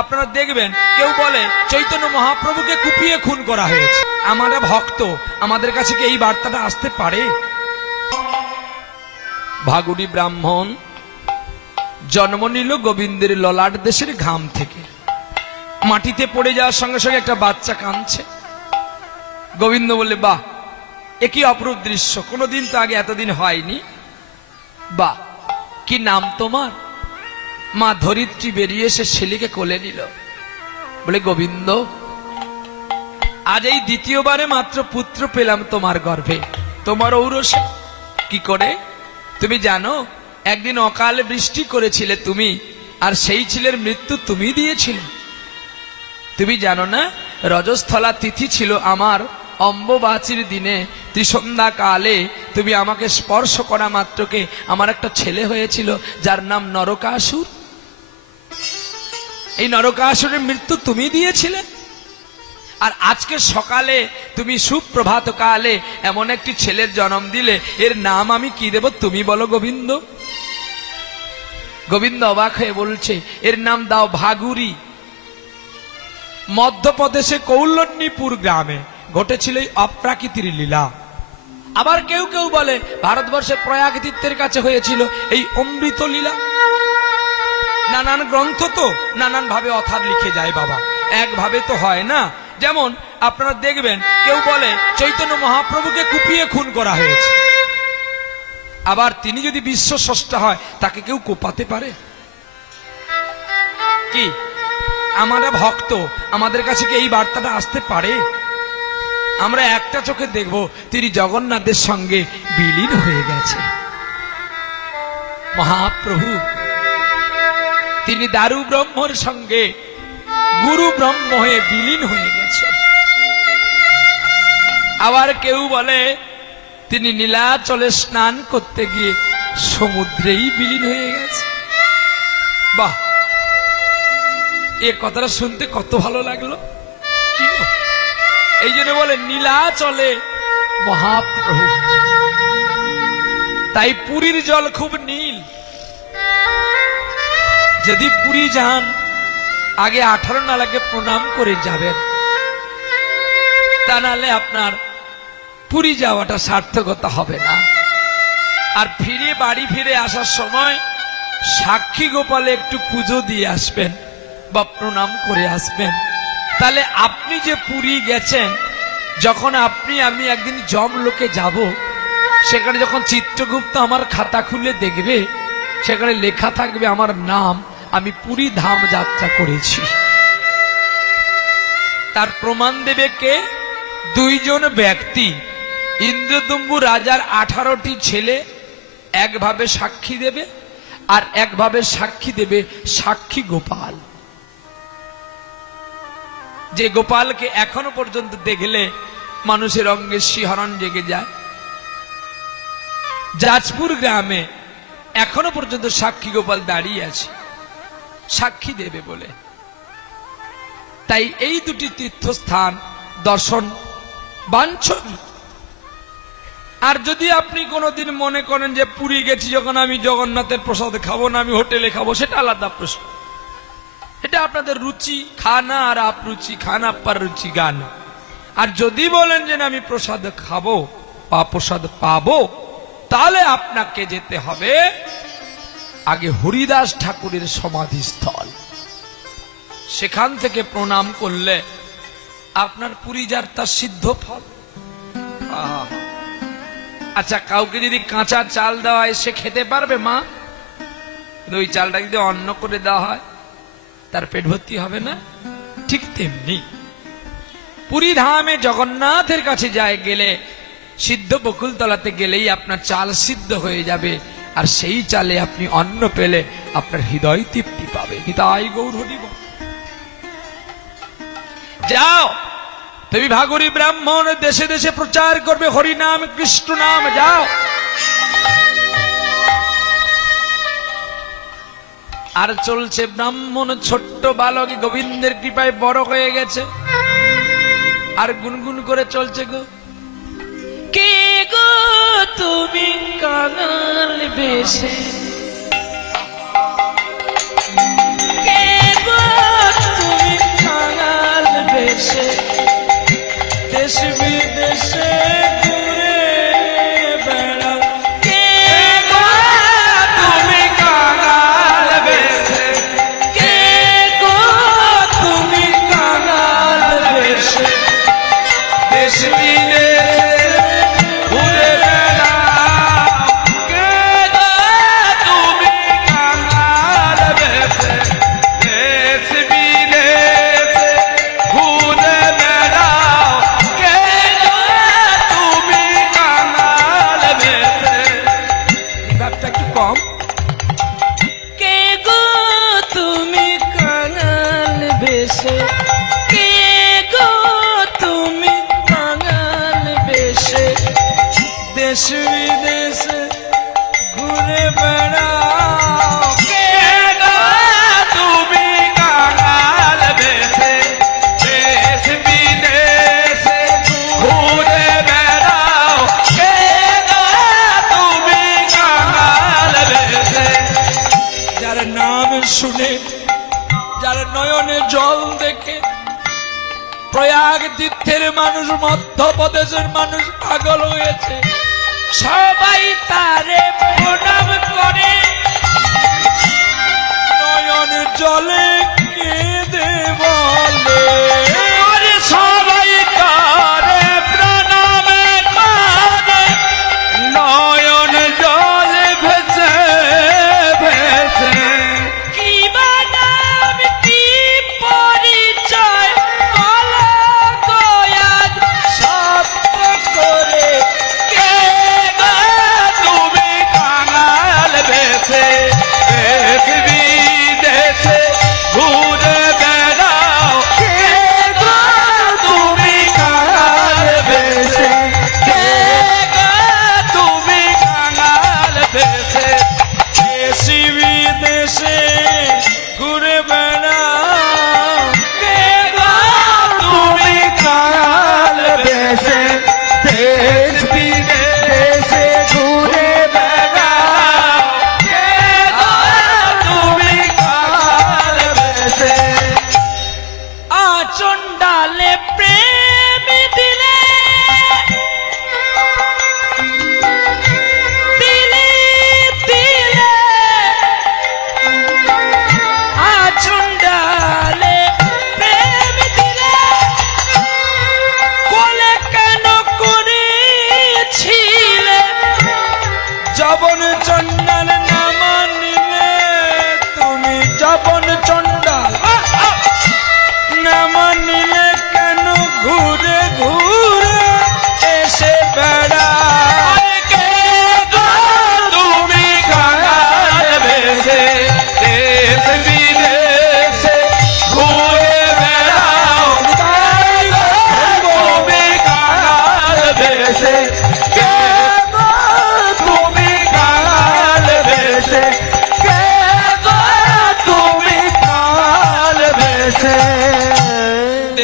আপনারা দেখবেন, কেউ বলে, চৈতন্য মহাপ্রভুকে কুপিয়ে খুন করা হয়েছে। আমরা ভক্ত, আমাদের কাছে কি এই বার্তাটা আসতে পারে? ভাগুড়ি ব্রাহ্মণ জন্ম নিল গোবিন্দের ললাট দেশের ঘাম থেকে। মাটিতে পড়ে যাওয়ার সঙ্গে সঙ্গে একটা বাচ্চা কাঁদছে। গোবিন্দ বলে বাহ একই অপরূপ দৃশ্য, কোনোদিন তো আগে এতদিন হয়নি। বাহ, কি নাম তোমার? মা ধরিত্রী বেরিয়ে এসে ছেলেকে কোলে নিল। বলে, গোবিন্দ, আজ এই দ্বিতীয়বারে মাত্র পুত্র পেলাম তোমার গর্ভে। তোমার ঔরসে কি করে? তুমি জানো, একদিন অকাল বৃষ্টি করেছিলে তুমি, আর সেই ছেলের মৃত্যু তুমি দিয়েছিলে। তুমি জানো না, রজস্থলা তিথি ছিল আমার অম্ববাচির দিনে। ত্রিসন্ধ্যা কালে তুমি আমাকে স্পর্শ করা মাত্রকে আমার একটা ছেলে হয়েছিল, যার নাম নরকাসুর। এই নরকাসুরের মৃত্যু তুমি দিয়েছিলে। আর আজকে সকালে তুমি সুপ্রভাত কালে এমন একটি ছেলের জন্ম দিলে, এর নাম আমি কি দেব তুমি বলো গোবিন্দ। গোবিন্দ অবাক হয়ে বলছে, এর নাম দাও ভাগুরি। মধ্যপ্রদেশে কৌলন্যপুর গ্রামে ঘটেছিল এই অপ্রাকৃতির লীলা। আবার কেউ কেউ বলে ভারতবর্ষের প্রয়াগ তীর্থের কাছে হয়েছিল এই অমৃত লীলা। নানান গ্রন্থ তো নানান ভাবে অথার লিখে যায় বাবা। একভাবে তো হয় না। যেমন আপনারা দেখবেন, কেউ বলে, চৈতন্য মহাপ্রভুকে কুপিয়ে খুন করা হয়েছে। আবার তিনি যদি বিশ্ব স্রষ্টা হয়, তাকে কেউ কোপাতে পারে? কি? আমরা ভক্ত, আমাদের কাছে কি এই বার্তাটা আসতে পারে? আমরা একটা চোখে দেখব, তিনি জগন্নাথের সঙ্গে বিলীন হয়ে গেছে। মহাপ্রভু তিনি দারু ব্রহ্মর সঙ্গে গুরু ব্রহ্ম হয়ে বিলীন হয়ে গেছে। আবার কেউ বলে, তিনি নীলাচলে স্নান করতে গিয়ে সমুদ্রেই বিলীন হয়ে গেছে। বাহ! এ কথাটা শুনতে কত ভালো লাগল। কি এই জন্য বলে, নীলাচলে মহাপ্রভু। তাই পুরীর জল খুব নীল। যদি পুরী যান, আগে আঠারো নালাকে প্রণাম করে যাবেন। তা নাহলে আপনার পুরী যাওয়াটা সার্থকতা হবে না। আর ফিরে, বাড়ি ফিরে আসার সময় সাক্ষী গোপালে একটু পুজো দিয়ে আসবেন বা প্রণাম করে আসবেন। তাহলে আপনি যে পুরী গেছেন, যখন আপনি, আমি একদিন জমলোকে যাব, সেখানে যখন চিত্রগুপ্ত আমার খাতা খুলে দেখবে, সেখানে লেখা থাকবে আমার নাম আমি পুরী ধাম যাত্রা করেছি। তার প্রমাণ দেবে কে? দুইজন ব্যক্তি। ইন্দ্রদম্বু রাজার আঠারোটি ছেলে একভাবে সাক্ষী দেবে আর একভাবে সাক্ষী দেবে সাক্ষী গোপাল। যে গোপালকে এখনও পর্যন্ত দেখলে মানুষের অঙ্গে শিহরণ জেগে যায়। যাজপুর গ্রামে এখনও পর্যন্ত সাক্ষী গোপাল দাঁড়িয়ে আছে। সাক্ষী দেবে বলে। তাই এই দুটি তীর্থস্থান দর্শন বাঞ্ছন আর যদি আপনি কোনোদিন মনে করেন যে পুরী গেছি যখন আমি জগন্নাথের প্রসাদ খাব না, আমি হোটেলে খাব, সেটা আলাদা প্রশ্ন। এটা আপনাদের রুচি, খানা আর আপরুচি খানা পার রুচি, গান। আর যদি বলেন যে আমি প্রসাদ খাব বা প্রসাদ পাবো, তাহলে আপনাকে যেতে হবে আগে হরিদাস ঠাকুরের সমাধিস্থল। সেখান থেকে প্রণাম করলে আপনার পুরী যাত্রার সিদ্ধ ফল। আচ্ছা কাউকে যদি কাঁচা চাল দেওয়া হয়, সে খেতে পারবে, মা? ওই চালটা যদি অন্ন করে দেওয়া হয়, তার পেট ভর্তি হবে না? ঠিক তেমনি পুরী ধামে জগন্নাথের কাছে যায় গেলে সিদ্ধ বকুলতলাতে গেলেই আপনার চাল সিদ্ধ হয়ে যাবে। আর সেই চালে আপনি অন্ন পেলে আপনার হৃদয় তৃপ্তি পাবে। হিতাই গৌর হরিব। যাও, তুমি ভাগরী ব্রাহ্মণ, দেশে দেশে প্রচার করবে হরি নাম, কৃষ্ণ নাম, যাও। আর চলছে ব্রাহ্মণ, ছোট্ট বালক, গোবিন্দের কৃপায় বড় হয়ে গেছে। আর গুনগুন করে চলছে গো। কে গো তুমি কাঙাল বেশে। তুমি কাঙাল বেশে? দেশ বিদেশে শুনে, যার নয়নে জল দেখে, প্রয়াগ তীর্থের মানুষ, মধ্যপ্রদেশের মানুষ পাগল হয়েছে। সবাই তারে প্রণাম করে। নয়ন জলে কে বলে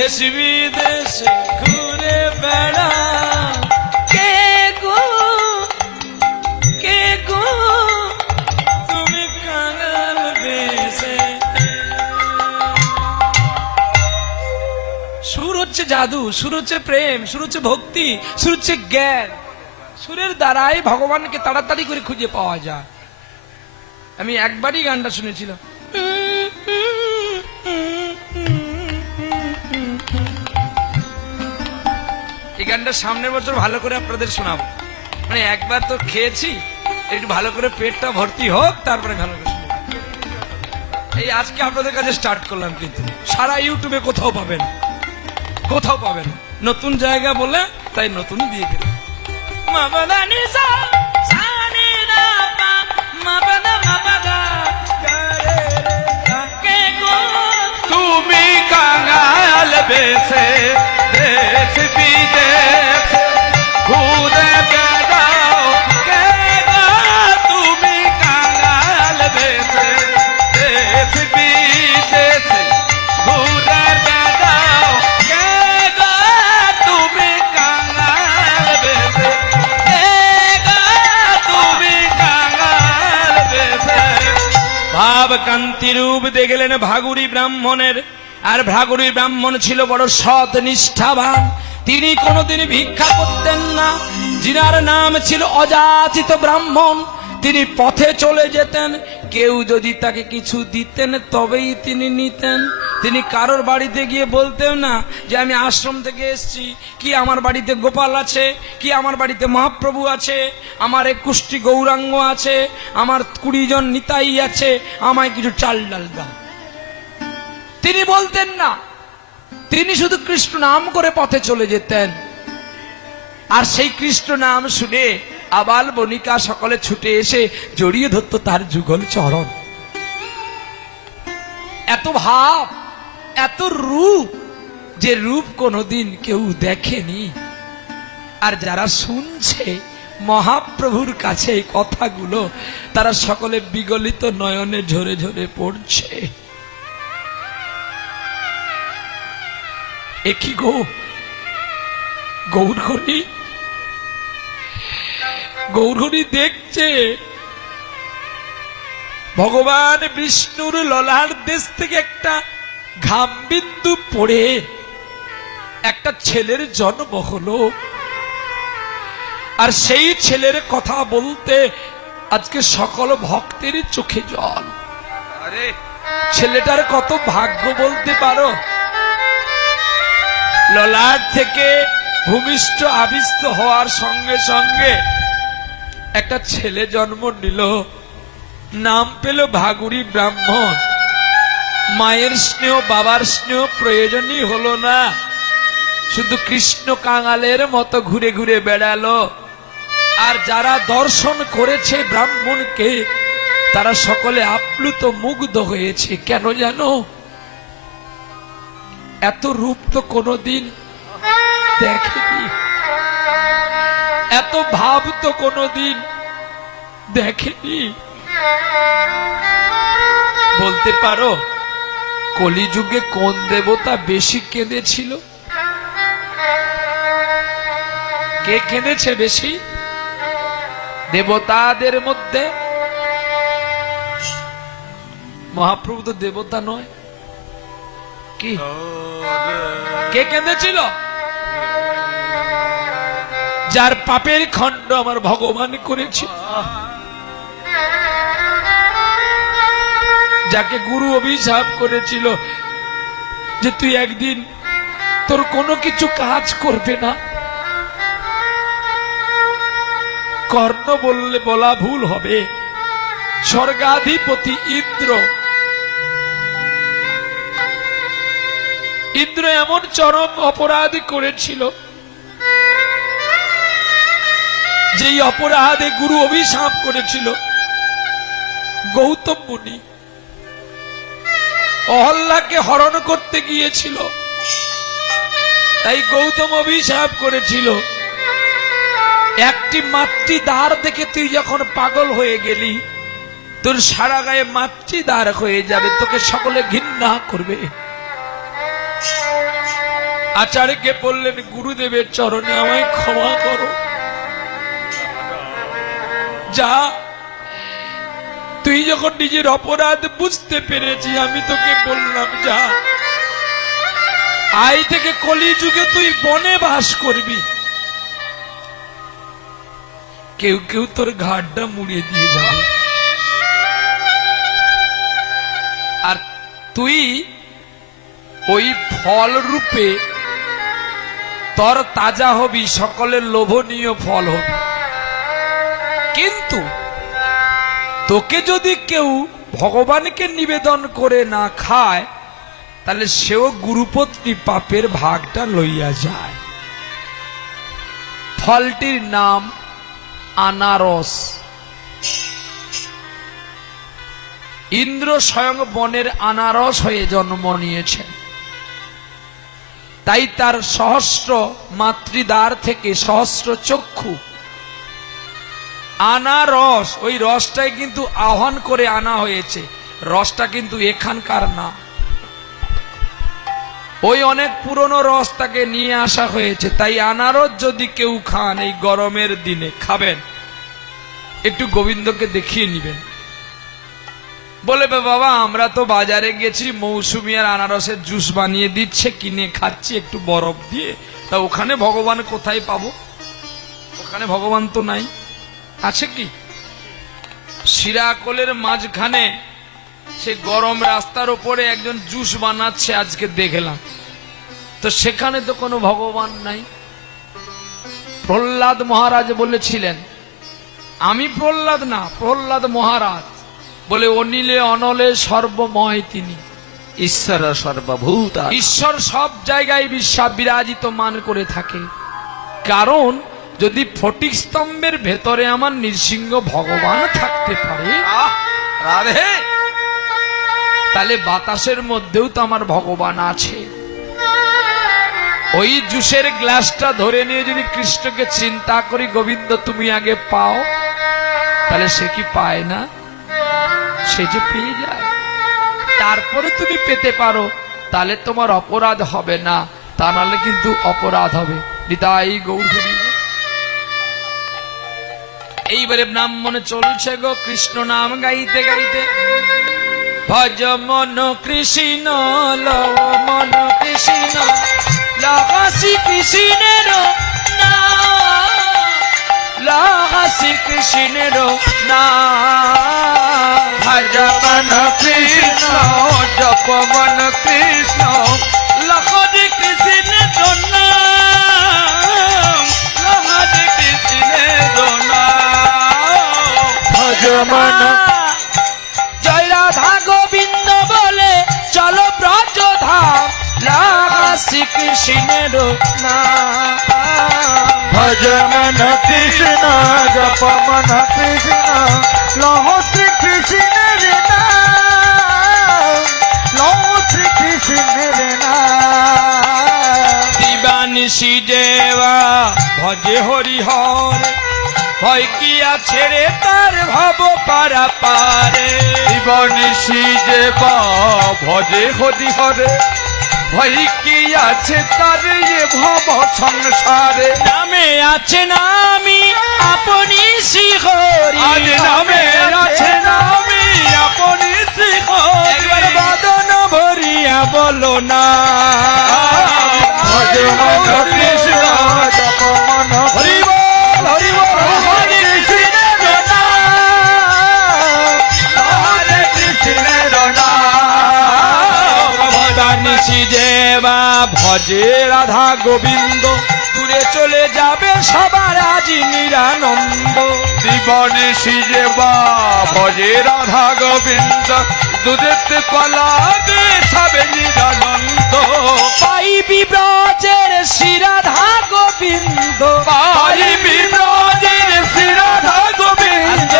দেশ বিদেশে ঘুরে বেড়া। কে গো? কে গো? তুমি কাঙাল বেশে সুর হচ্ছে জাদু সুর হচ্ছে প্রেম সুর হচ্ছে ভক্তি সুর হচ্ছে জ্ঞান। সুরের দ্বারাই ভগবানকে তাড়াতাড়ি করে খুঁজে পাওয়া যায়। আমি একবারই গানটা শুনেছিলাম। গানটা সামনের বছর ভালো করে আপনাদের শোনাবো। মানে একবার তো খেয়েছি, একটু ভালো করে পেটটা ভর্তি হোক, তারপরে ভালো করে এই আজকে আপনাদের কাছে স্টার্ট করলাম কিন্তু। সারা ইউটিউবে কোথাও পাবেন কোথাও পাবেন নতুন জায়গা বলে তাই নতুন দিয়ে দিলাম। তুমি কাঙাল বেছে দেশ রূপ দেখলেন ভাগুরি ব্রাহ্মণের আর ভাগুরি ব্রাহ্মণ ছিল বড় সৎ নিষ্ঠাবান। তিনি কোনোদিন ভিক্ষা করতেন না। যিনার নাম ছিল অযাচিত ব্রাহ্মণ। তিনি পথে চলে যেতেন। কেউ যদি তাকে কিছু দিতেন, তবেই তিনি নিতেন। তিনি কারোর বাড়িতে গিয়ে বলতেন না যে, আমি আশ্রম থেকে এসছি। কি আমার বাড়িতে গোপাল আছে? কি আমার বাড়িতে মহাপ্রভু আছে? আমার একুশটি গৌরাঙ্গ আছে? আমার কুড়ি জন নিতাই আছে? আমায় কিছু চাল ডাল দাও। তিনি বলতেন না। তিনি শুধু কৃষ্ণ নাম করে পথে চলে যেতেন। আর সেই কৃষ্ণ নাম শুনে আবাল বনিকা সকলে ছুটে এসে জড়িয়ে ধরত তার যুগল চরণ। এত ভাব, এত রূপ যে রূপ কোনোদিন কেউ দেখেনি। আর যারা শুনছে মহাপ্রভুর কাছে এই কথাগুলো, তারা সকলে বিগলিত নয়নে ঝরে ঝরে পড়ছে। এ কি গো? গৌরহরি? গৌরহরি দেখছে। ভগবান বিষ্ণুর ললার দেশ থেকে একটা ঘাম বিন্দু পড়ে। একটা ছেলের জন্ম হলো। আর সেই ছেলের কথা বলতে আজকে সকল ভক্তের চোখে জল। ছেলেটার কত ভাগ্য বলতে পারো? ললাট থেকে ভূমিষ্ঠ আবিষ্ট হওয়ার সঙ্গে সঙ্গে একটা ছেলে জন্ম নিল, নাম পেল ভাগুরি ব্রাহ্মণ। মায়ের স্নেহ, বাবার স্নেহ প্রয়োজনই হলো না। শুধু কৃষ্ণ কাঙালের মতো ঘুরে ঘুরে বেড়ালো। আর যারা দর্শন করেছে ব্রাহ্মণকে, তারা সকলে আপ্লুত মুগ্ধ হয়েছে। কেন জানো? এত রূপ তো কোনোদিন দেখেনি। এত ভাব তো কোনোদিন দেখেনি। বলতে পারো, কলিযুগে কোন দেবতা বেশি কেঁদেছিল? কে কেঁদেছে বেশি? দেবতাদের মধ্যে? মহাপ্রভু তো দেবতা নয়। কি? কে যার পাপের খণ্ড আমার ভগবান করেছে যাকে গুরু অভিশাপ করেছিল যে তুই একদিন তোর কোনো কিছু কাজ করবে না। কর্ণ বললে বলা ভুল হবে। স্বর্গাধিপতি ইন্দ্র ইন্দ্র এমন চরম অপরাধ করেছিল যেই অপরাধে গুরু অভিশাপ করেছিল। গৌতম মুনি অহল্লাকে হরণ করতে গিয়েছিল। তাই গৌতম অভিশাপ করেছিল। একটি মাতৃ দ্বার দেখে তুই যখন পাগল হয়ে গেলি, তোর সারা গায়ে মাতৃ দ্বার হয়ে যাবে, তোকে সকলে ঘৃণা করবে। আচার্যকে বললেন, গুরুদেবের চরণে আমায় ক্ষমা করো। যা, তুই যখন নিজের অপরাধ বুঝতে পেরেছি, আমি তোকে বললাম, যা। আই থেকে কলি যুগে তুই বনে বাস করবি। কেউ কেউ তোর ঘাটটা মুড়িয়ে দিয়ে যাবে। আর তুই ওই ফল রূপে তর তাজা হবি, সকলের লোভনীয় ফল হবি কিন্তু তোকে যদি কেউ ভগবানকে নিবেদন করে না খায়, তাহলে সেও গুরুপত্নী পাপের ভাগটা লইয়া যায়। ফলটির নাম আনারস। ইন্দ্র স্বয়ং বনের আনারস হয়ে জন্ম নিয়েছেন তাই তার সহস্র মাতৃদ্বার থেকে সহস্র চক্ষু। আনা রস, ওই রসটাই কিন্তু আহ্বান করে আনা হয়েছে। রসটা কিন্তু এখানকার না। ওই অনেক পুরনো রস তাকে নিয়ে আসা হয়েছে। তাই আনারস যদি কেউ খান এই গরমের দিনে, খাবেন। একটু গোবিন্দকে দেখিয়ে নিবেন। বলে, "বে বাবা, আমরা তো বাজারে গেছি, মৌসুমি আর আনারসের জুস বানিয়ে দিচ্ছে, কিনে খাচ্ছি, একটু বরফ দিয়ে। তা ওখানে ভগবান কোথায় পাবো? ওখানে ভগবান তো নাই। আছে কি? শিরাকলের মাঝখানে সে গরম রাস্তার উপরে একজন জুস বানাচ্ছে, আজকে দেখলাম। তো সেখানে তো কোনো ভগবান নাই। প্রহ্লাদ মহারাজ বলেছিলেন, আমি প্রহ্লাদ না, প্রহ্লাদ মহারাজ। বলে অনিলে অনলে সর্বময় তিনি। ঈশ্বর সর্বভূত। ঈশ্বর সব জায়গায় বিশ্বা বিরাজিত মান করে থাকে। কারণ যদি ফটিক স্তম্ভের ভেতরে আমার নৃসিংহ ভগবান থাকতে পারে রাধে। তাহলে বাতাসের মধ্যেও তো আমার ভগবান আছে। ওই জুসের গ্লাসটা ধরে নিয়ে যদি কৃষ্ণকে চিন্তা করি গোবিন্দ তুমি আগে পাও? তাহলে সে কি পায় না? সে যে পেয়ে যায়, তারপরে তুমি পেতে পারো, তাহলে তোমার অপরাধ হবে না, তা নাহলে কিন্তু অপরাধ হবে। নিতাই গৌর। এইবারে ব্রাহ্মণে চলছে গো, কৃষ্ণ নাম গাইতে গাইতে। ভজ মন কৃষ্ণ লব মন কৃষ্ণ লাগাসি কৃষ্ণের নাম লাগাসি কৃষ্ণের নাম। ভজ মন কৃষ্ণ জপ মন কৃষ্ণ লখনে কৃষ্ণ নাম লখনে কৃষ্ণ নাম ভজ শ্রীকৃষ্ণের ভজ মন কৃষ্ণ জপ মন কৃষ্ণ লহ শ্রী কৃষ্ণের নাম লহ শ্রী কৃষ্ণের নাম দিবানিশি দেবা ভজে হরি হর। ভয় কি আছে রে তার ভব পারা পারে? জীবনিশি যে বা ভজে হরি হরে। ভয় কি আছে তার এ ভব সংসারে? নামে আছে নামি আপনি শ্রী হরি আজ নামে আছে নামি আপনি একবার শ্রী বদন ভরিয়া বলো না। ভজ মন কৃষ্ণ জপ মন হরি ভবানিশি দেবা ভজে রাধা গোবিন্দ দূরে চলে যাবে সবার আজি নিরানন্দ। জীবনিশি যে বা ভজে রাধা গোবিন্দ দুধেতে পালাবে সবে নিরানন্দ। পাইবি ব্রজের শ্রীরাধা গোবিন্দ। পাইবি ব্রজের শ্রীরাধা গোবিন্দ।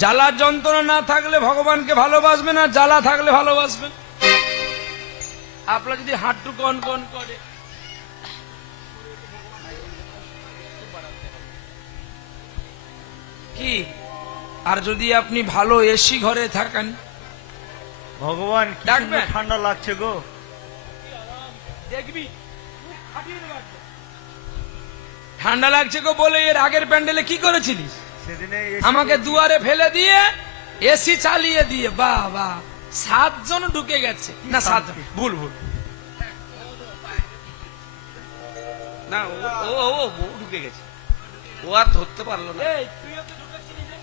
জ্বালা যন্ত্রণা না থাকলে ভগবানকে ভালোবাসবে না জ্বালা থাকলে ভালোবাসবে? আপনার যদি হাঁটু কন কন করে। কি? আর যদি আপনি ভালো এসি ঘরে থাকেন? ভগবান কি ডাকবে? ঠান্ডা লাগছে গো। দেখবি? ঠান্ডা লাগছে গো বলে এর আগের প্যান্ডেলে কি করেছিলিস? সেদিনে আমাকে দুয়ারে ফেলে দিয়ে এসি চালিয়ে দিয়ে বাহ বাহ। সাতজন ঢুকে গেছে। না সাত ভুল ভুল। না ও ও বউ ঢুকে গেছে। ও আর ধরতে পারল না। এই, তুইও তো ঢুকেছিলি যে?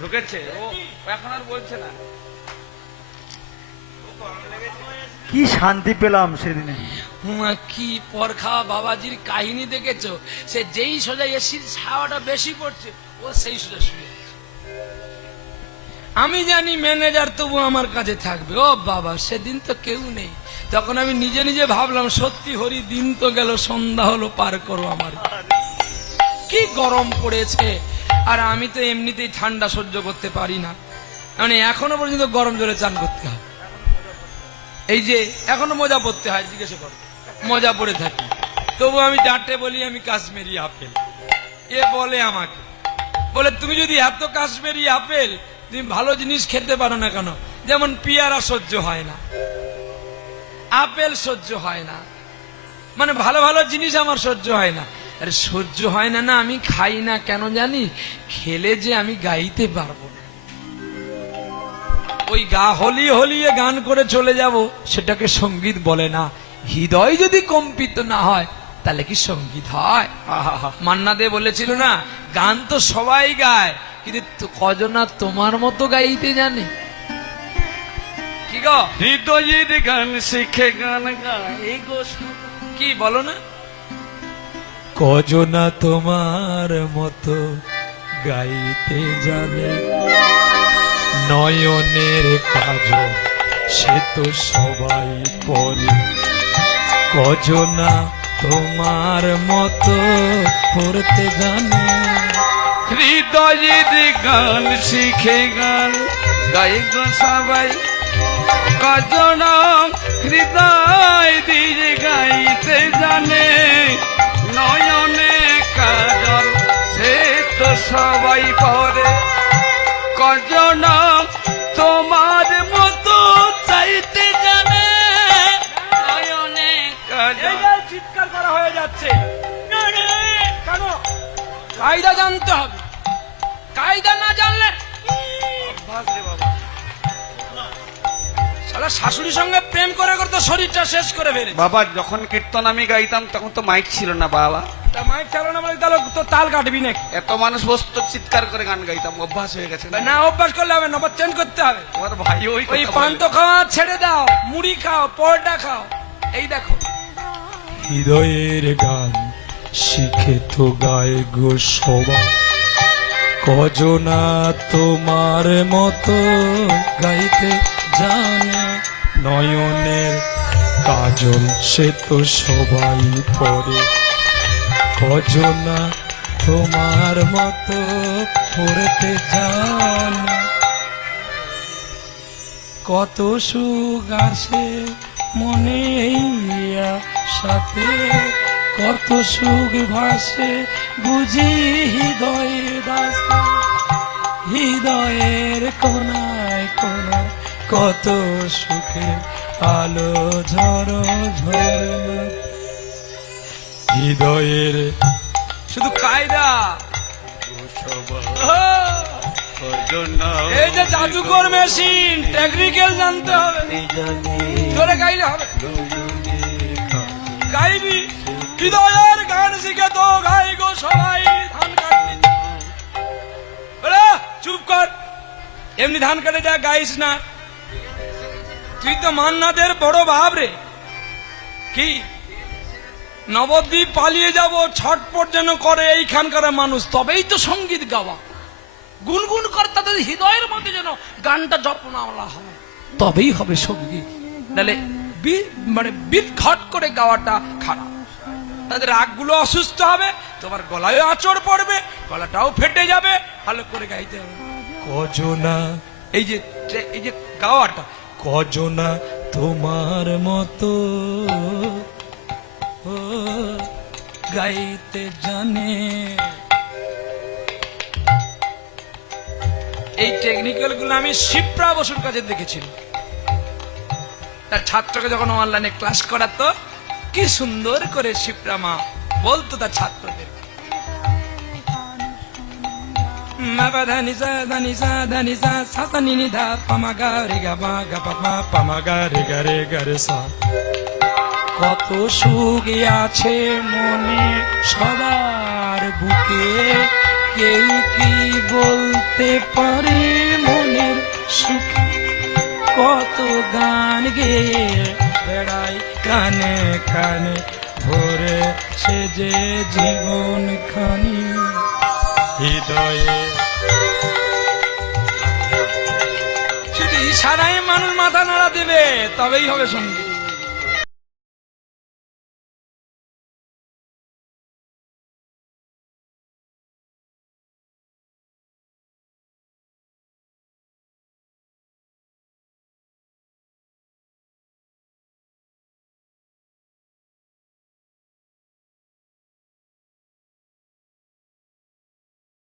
ঢুকেছে। ও এখন আর বলছে না। কি শান্তি পেলাম সেদিনে। হুমা, কি পর খাওয়া বাবাজির কাহিনী দেখেছ? সে যেই সোজা এসির ছাওয়াটা বেশি পড়ছে ও সেই সোজা শুয়ে। আমি জানি ম্যানেজার তবু আমার কাছে থাকবে। ও বাবা, সেদিন তো কেউ নেই। তখন আমি নিজে নিজে ভাবলাম, সত্যি হরি, দিন তো গেল, সন্ধ্যা হলো, পার করো আমার। কি গরম পড়েছে। আর আমি তো এমনিতেই ঠান্ডা সহ্য করতে পারি না। মানে এখনও পর্যন্ত গরম জলে চান করতে হয়। এই যে, এখনও মজা পড়তে হয়, জিজ্ঞেস করো। মজা পড়ে থাকি। তবু আমি ডাঁটে বলি, আমি কাশ্মীরি আপেল। এ বলে আমাকে। বলে, তুমি যদি এত কাশ্মীরি আপেল তুমি ভালো জিনিস খেতে পারো না কেন? যেমন পিয়ারা সহ্য হয় না। আপেল সহ্য হয় না। মানে ভালো ভালো জিনিস আমার সহ্য হয় না। আরে সহ্য হয় না না, আমি খাই না কেন জানি? খেলে যে আমি গাইতে পারব না। ওই গা হলিয়ে হলিয়ে গান করে চলে যাব, সেটাকে সংগীত বলে না। হৃদয় যদি কম্পিত না হয়, তাহলে কি সংগীত হয়? মান্না দে বলেছিল না, গান তো সবাই গায়। কিন্তু কজনা তোমার মতো গাইতে জানে? কি গো? হৃদয়ের গান শিখে গান গাই গো কি বলো না? কজনা তোমার মতো গাইতে জানে। নয়নের কাজ সে তো সবাই পরে কজনা তোমার মতো করতে জানে। হৃদয়ের গান শিখে গান গাই গো সবাই। কজন হৃদয় দিয়ে গাইতে জানে, নয়নে কাজল সে তো সবাই পরে কজন কায়দা জানতে হবে। কায়দা না জানলে শালা শাশুড়ির সঙ্গে প্রেম করে করে তো শরীরটা শেষ করে ফেলে বাবা যখন কীর্তন আমি গাইতাম তখন তো মাইক ছিল না বাবা তা মাইক চালো না বলে তাহলে তো তাল কাটবি নাকি? এত মানুষ বসতো চিৎকার করে গান গাইতাম অভ্যাস হয়ে গেছে না? অভ্যাস করলে হবে না চেঞ্জ করতে হবে। তোমার ভাই ওই ওই পান্ত। খাওয়া ছেড়ে দাও মুড়ি খাও পরোটা খাও। এই দেখো। হৃদয়ের গান শিখে তো গায়ে গো সবাই। কজনা তোমার মতো গাইতে জানে নয়নের কাজল, সে তো সবাই পরে কজনা তোমার মতো পড়তে জানে। কত সুখ আসে মনে সাথে কত সুখ ভাসে বুঝি হৃদয়ে দাসে। হৃদয়ের কোনায় কোনায় কত সুখে আলো ঝড় ঝরে হৃদয়ের শুধু কায়দা। এই যে জাদুকর মেশিন টেকনিক্যাল জানতে হবে। জোরে গাইলে হবে। গাইবি। হৃদয়ের গান শিখে তো গাই গো সবাই ধান ওরে, চুপ কর। এমনি ধান কাটে যা গাইস না। তুই তো মান্নাদের বড় ভাব রে। কি? নবদ্বীপ পালিয়ে যাব ছটপট যেন করে এইখানকার মানুষ। তবেই তো সংগীত গাওয়া। গুনগুন করে তাদের হৃদয়ের মধ্যে যেন গানটা জপনাওয়ালা হয়। তবেই হবে সংগীত। নাহলে বি- মানে বিৎখট করে গাওয়াটা খারাপ। তাদের রাগগুলো অসুস্থ হবে তোমার গলায় আচর পড়বে গলাটাও ফেটে যাবে ভালো করে গাইতে হবে। কজনা এই যে এই যে গাওয়াটা। কজনা তোমার মতো গাইতে জানে। এই টেকনিক্যালগুলো আমি শিপ্রা বসুর কাছে দেখেছিলাম তার ছাত্রকে যখন অনলাইনে ক্লাস করাতো কি সুন্দর করে শিপ্রা মা বলতো তার ছাত্রদের। কত সুখ আছে মনে সবার বুকে, কেউ কি বলতে পারে মনের সুখ? কত গান গেয়ে বেড়াই কানে কানে, ভোরে সে যে জীবন খানি। হৃদয়ে ইশারায় মানুষ মাথা নাড়া দেবে, তবেই হবে সংগীত